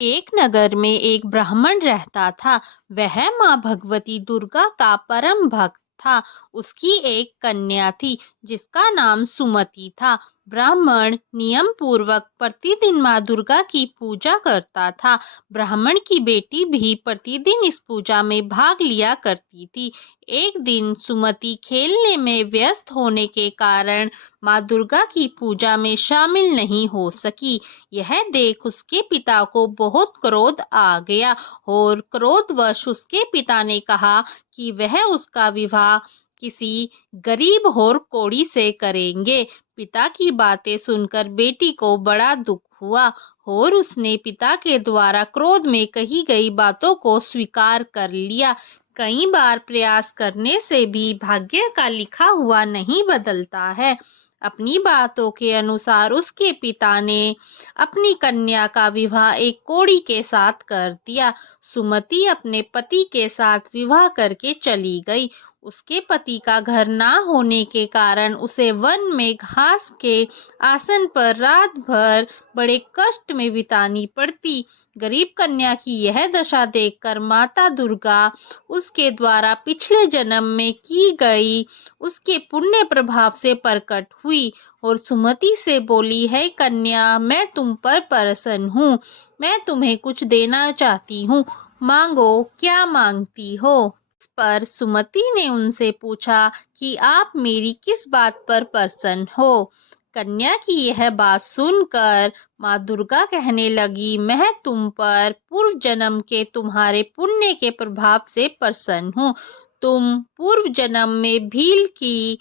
एक नगर में एक ब्राह्मण रहता था। वह माँ भगवती दुर्गा का परम भक्त था। उसकी एक कन्या थी जिसका नाम सुमति था। ब्राह्मण नियम पूर्वक प्रतिदिन माँ दुर्गा की पूजा करता था। ब्राह्मण की बेटी भी प्रतिदिन इस पूजा में भाग लिया करती थी। एक दिन सुमति खेलने में व्यस्त होने के कारण माँ दुर्गा की पूजा में शामिल नहीं हो सकी। यह देख उसके पिता को बहुत क्रोध आ गया और क्रोधवश उसके पिता ने कहा कि वह उसका विवाह किसी गरीब और कोढ़ी से करेंगे। पिता की बातें सुनकर बेटी को बड़ा दुख हुआ और उसने पिता के द्वारा क्रोध में कही गई बातों को स्वीकार कर लिया। कई बार प्रयास करने से भी भाग्य का लिखा हुआ नहीं बदलता है। अपनी बातों के अनुसार उसके पिता ने अपनी कन्या का विवाह एक कोढ़ी के साथ कर दिया। सुमति अपने पति के साथ विवाह करके चली गई। उसके पति का घर ना होने के कारण उसे वन में घास के आसन पर रात भर बड़े कष्ट में बितानी पड़ती। गरीब कन्या की यह दशा देखकर माता दुर्गा उसके द्वारा पिछले जन्म में की गई उसके पुण्य प्रभाव से प्रकट हुई और सुमति से बोली, है कन्या, मैं तुम पर प्रसन्न हूँ। मैं तुम्हें कुछ देना चाहती हूँ, मांगो, क्या मांगती हो। इस पर सुमति ने उनसे पूछा कि आप मेरी किस बात पर प्रसन्न हो। कन्या की यह बात सुनकर माँ दुर्गा कहने लगी, मैं तुम पर पूर्व जन्म के तुम्हारे पुण्य के प्रभाव से प्रसन्न हूँ। तुम पूर्व जन्म में भील की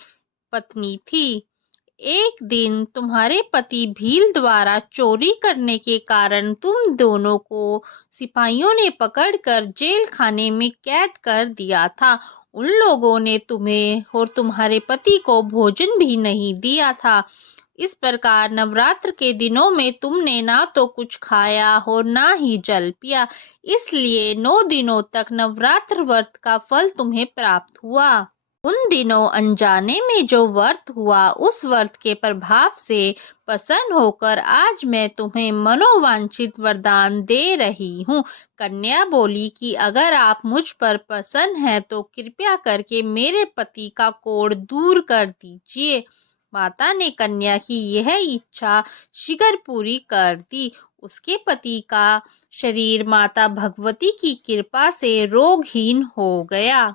पत्नी थी। एक दिन तुम्हारे पति भील द्वारा चोरी करने के कारण तुम दोनों को सिपाहियों ने पकड़कर जेल खाने में कैद कर दिया था। उन लोगों ने तुम्हें और तुम्हारे पति को भोजन भी नहीं दिया था। इस प्रकार नवरात्र के दिनों में तुमने ना तो कुछ खाया और ना ही जल पिया। इसलिए 9 दिनों तक नवरात्र व्रत का फल तुम्हें प्राप्त हुआ। उन दिनों अनजाने में जो व्रत हुआ, उस व्रत के प्रभाव से प्रसन्न होकर आज मैं तुम्हें मनोवांछित वरदान दे रही हूँ। कन्या बोली कि अगर आप मुझ पर प्रसन्न हैं तो कृपया करके मेरे पति का कोढ़ दूर कर दीजिए। माता ने कन्या की यह इच्छा शीघ्र पूरी कर दी। उसके पति का शरीर माता भगवती की कृपा से रोगहीन हो गया।